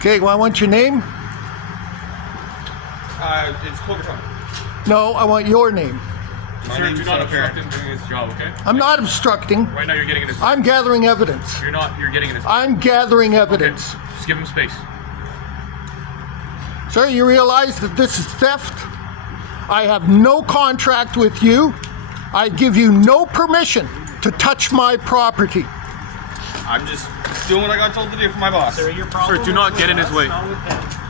Okay, well, I want your name. It's Cloverton. No, I want your name. Sir, do not obstruct him doing his job, okay? I'm not obstructing. Right now you're getting in his... I'm gathering evidence. You're not, you're getting in his... I'm gathering evidence. Okay. Just give him space. Sir, you realize that this is theft? I have no contract with you. I give you no permission to touch my property. I'm just doing what I got told to do for my boss. Sir, your problem Sir, do not get in his way. not with him.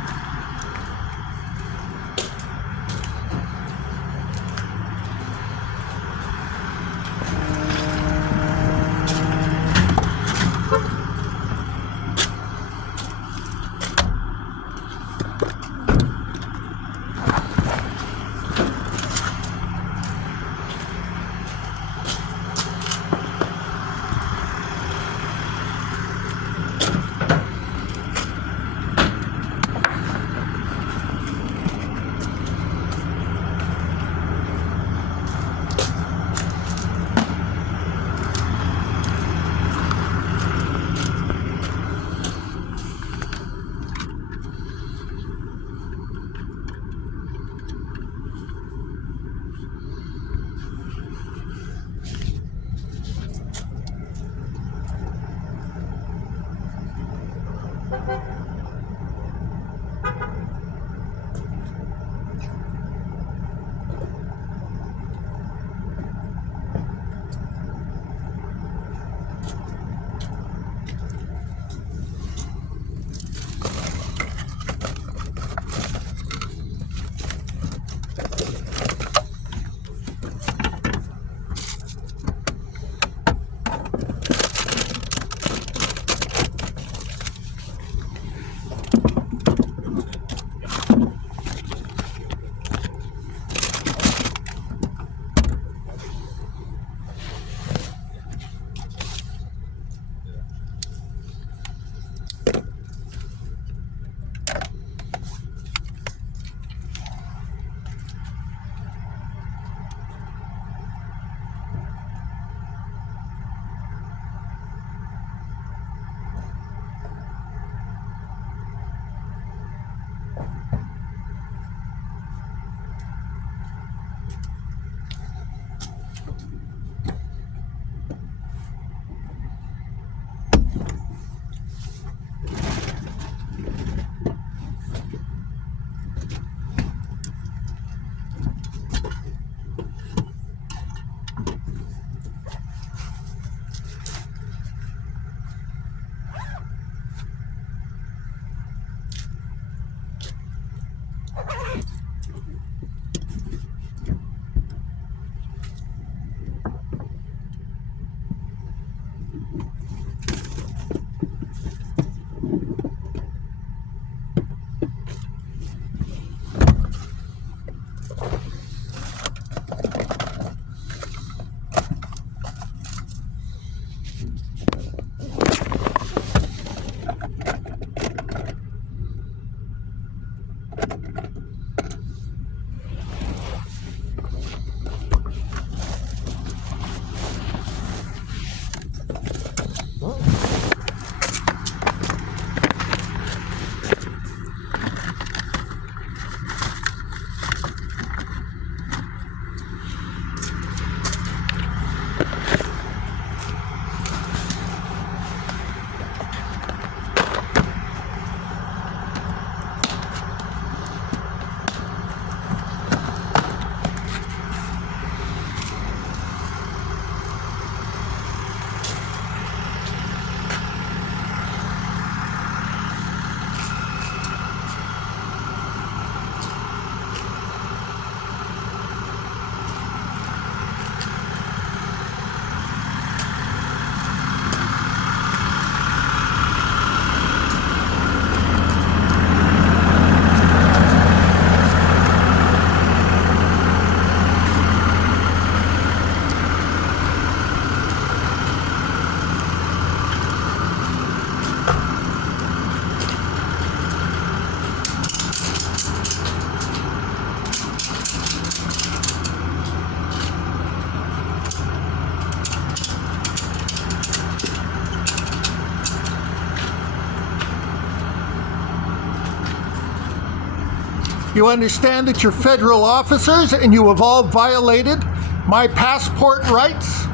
You understand that you're federal officers and you have all violated my passport rights?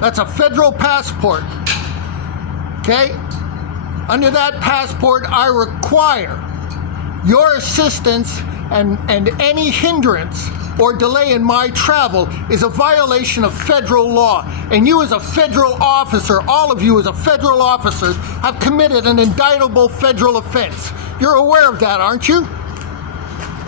That's a federal passport. Okay? Under that passport, I require your assistance, and any hindrance or delay in my travel is a violation of federal law. And you as a federal officer, all of you as a federal officer, have committed an indictable federal offense. You're aware of that, aren't you?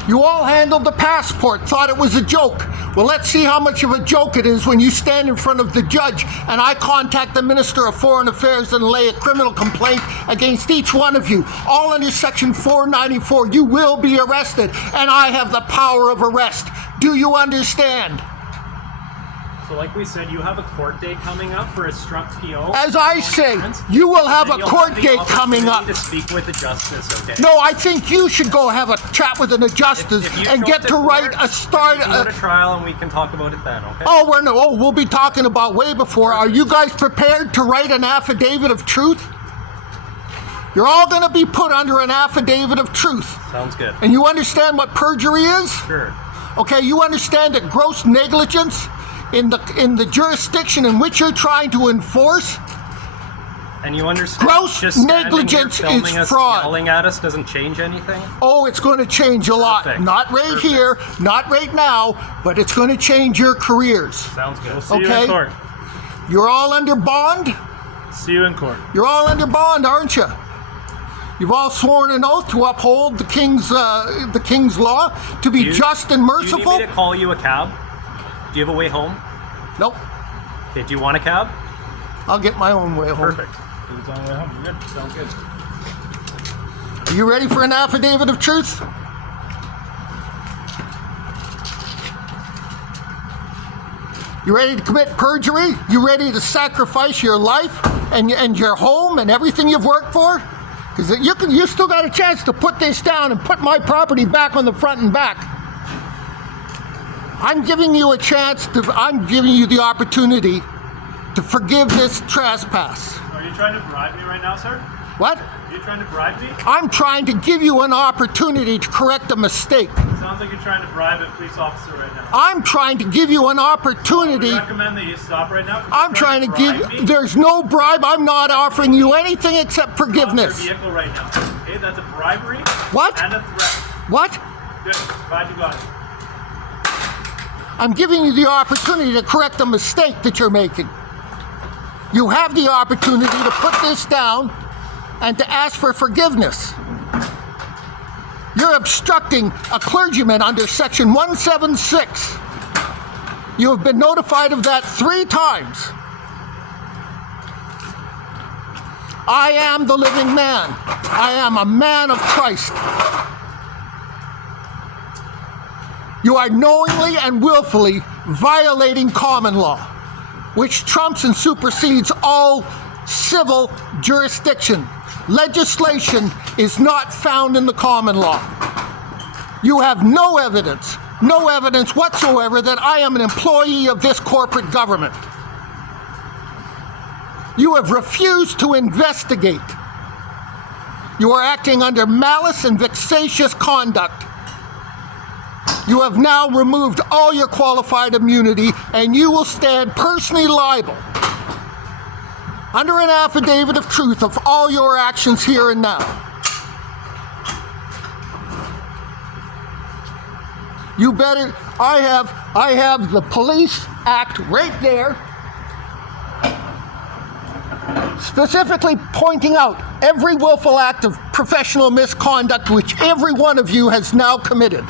You all handled the passport, thought it was a joke. Well, let's see how much of a joke it is when you stand in front of the judge and I contact the Minister of Foreign Affairs and lay a criminal complaint against each one of you, all under Section 494. You will be arrested, and I have the power of arrest. Do you understand? So like we said, you have a court date coming up for a struck PO. As I say, you will have a court date coming up. To speak with the justice, okay? No, I think you should go have a chat with an justice and get to write a start. Go to trial and we can talk about it then, okay? Oh, we'll be talking about way before. Are you guys prepared to write an affidavit of truth? You're all going to be put under an affidavit of truth. Sounds good. And you understand what perjury is? Sure. Okay, you understand that gross negligence in the jurisdiction in which you're trying to enforce, and you understand gross just negligence here filming is us, fraud. Yelling at us doesn't change anything? Oh, it's going to change a lot. Perfect. Not right Perfect. here, not right now, but it's going to change your careers. Sounds good. We'll see you Okay. in court. You're all under bond? See you in court. You're all under bond, aren't you? You've all sworn an oath to uphold the king's law, to be just and merciful? Do you need me to call you a cab? Do you have a way home? Nope. Okay, do you want a cab? I'll get my own way home. Perfect. It's on the way home. You're good. Sounds good. Are you ready for an affidavit of truth? You ready to commit perjury? You ready to sacrifice your life and your home and everything you've worked for? Because you still got a chance to put this down and put my property back on the front and back. I'm giving you a chance I'm giving you the opportunity to forgive this trespass. Are you trying to bribe me right now, sir? What? Are you trying to bribe me? I'm trying to give you an opportunity to correct a mistake. Sounds like you're trying to bribe a police officer right now. I'm trying to give you an I opportunity. would recommend that you stop right now. I'm trying to bribe me. there's no bribe. I'm not offering you anything except Stop your forgiveness. vehicle right now. Okay, that's a bribery. What? And a threat. What? Good. Glad you got it. I'm giving you the opportunity to correct a mistake that you're making. You have the opportunity to put this down and to ask for forgiveness. You're obstructing a clergyman under Section 176. You have been notified of that 3 times. I am the living man. I am a man of Christ. You are knowingly and willfully violating common law, which trumps and supersedes all civil jurisdiction. Legislation is not found in the common law. You have no evidence whatsoever that I am an employee of this corporate government. You have refused to investigate. You are acting under malice and vexatious conduct. You have now removed all your qualified immunity, and you will stand personally liable under an affidavit of truth of all your actions here and now. You better, I have the Police Act right there, specifically pointing out every willful act of professional misconduct which every one of you has now committed.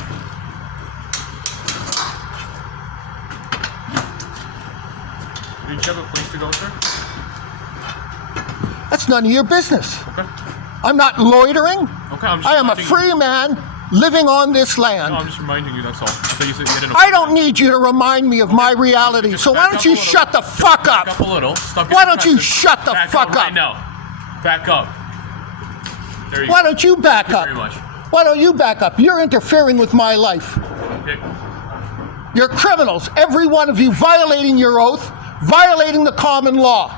Do you have a place to go, sir? That's none of your business. Okay. I'm not loitering. Okay, I'm just I am a reminding free man living on this land. No, I'm just reminding you, that's all. I thought you said you had an I don't need you to remind me of my reality, Just so why back don't up you a little. shut the fuck Back up? up a little. Stop Why getting don't you defensive. shut the Back fuck up? Right up? now. Back up. There you Why go. don't you back Thank you up? very much. Why don't you back up? You're interfering with my life. Okay. You're criminals, every one of you, violating your oath, violating the common law.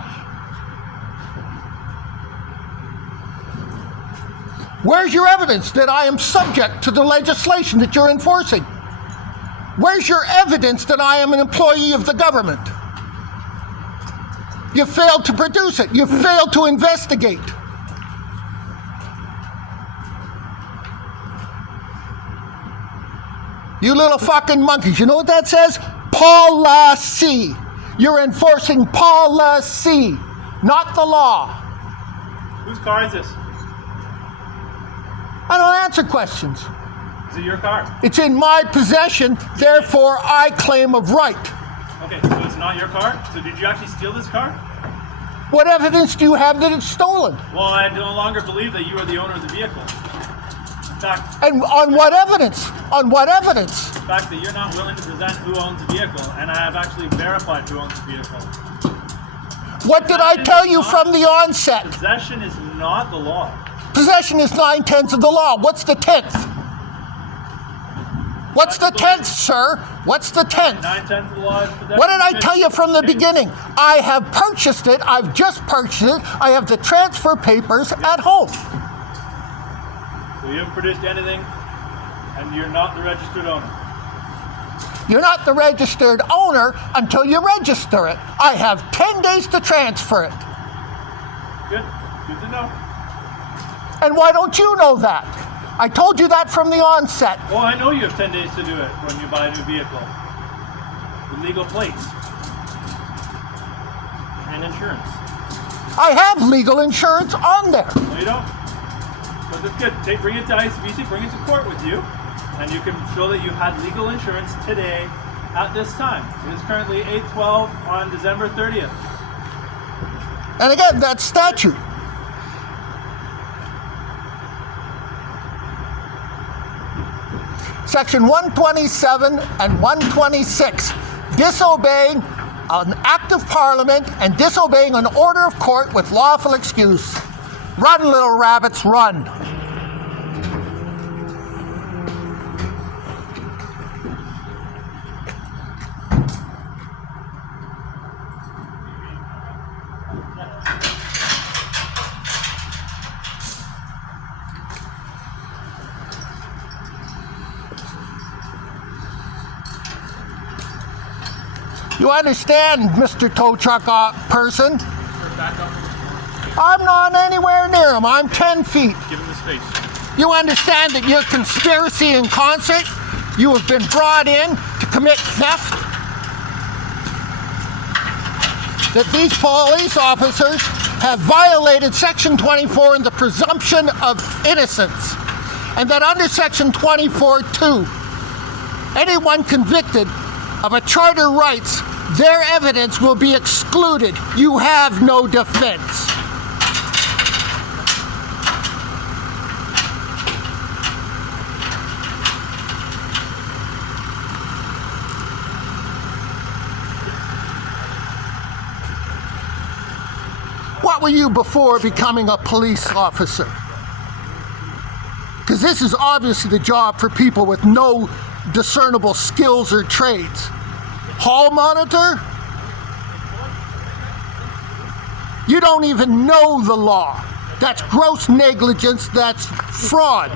Where's your evidence that I am subject to the legislation that you're enforcing? Where's your evidence that I am an employee of the government? You failed to produce it. You failed to investigate. You little fucking monkeys. You know what that says? Policy. You're enforcing policy, not the law. Whose car is this? I don't answer questions. Is it your car? It's in my possession, therefore I claim of right. Okay, so it's not your car? So did you actually steal this car? What evidence do you have that it's stolen? Well, I no longer believe that you are the owner of the vehicle. In fact, And on what evidence? On what evidence? the fact that you're not willing to present who owns the vehicle, and I have actually verified who owns the vehicle. What did I tell you from the onset? Possession is not the law. Possession is 9/10 of the law. What's the 10th? What's the 10th, sir? What's the 10th? 9/10 of the law is possession. What did I tell you from the beginning? I have purchased it. I've just purchased it. I have the transfer papers at home. So you haven't produced anything, and you're not the registered owner. You're not the registered owner until you register it. I have 10 days to transfer it. Good. Good to know. And why don't you know that? I told you that from the onset. Well, I know you have 10 days to do it when you buy a new vehicle. With legal plates. And insurance. I have legal insurance on there. No, you don't. But that's good. Bring it to ICBC, bring it to court with you, and you can show that you had legal insurance today at this time. It is currently 8/12 on December 30th. And again, that's statute. Section 127 and 126, disobeying an act of parliament and disobeying an order of court with lawful excuse. Run, little rabbits, run. You understand, Mr. Tow Truck person? I'm not anywhere near him. I'm 10 feet. Give him the space. You understand that you're conspiracy in concert? You have been brought in to commit theft? That these police officers have violated Section 24 and the presumption of innocence. And that under Section 24(2), anyone convicted of a charter rights, their evidence will be excluded. You have no defense. What were you before becoming a police officer? Because this is obviously the job for people with no discernible skills or trades. Hall monitor? You don't even know the law. That's gross negligence. That's fraud.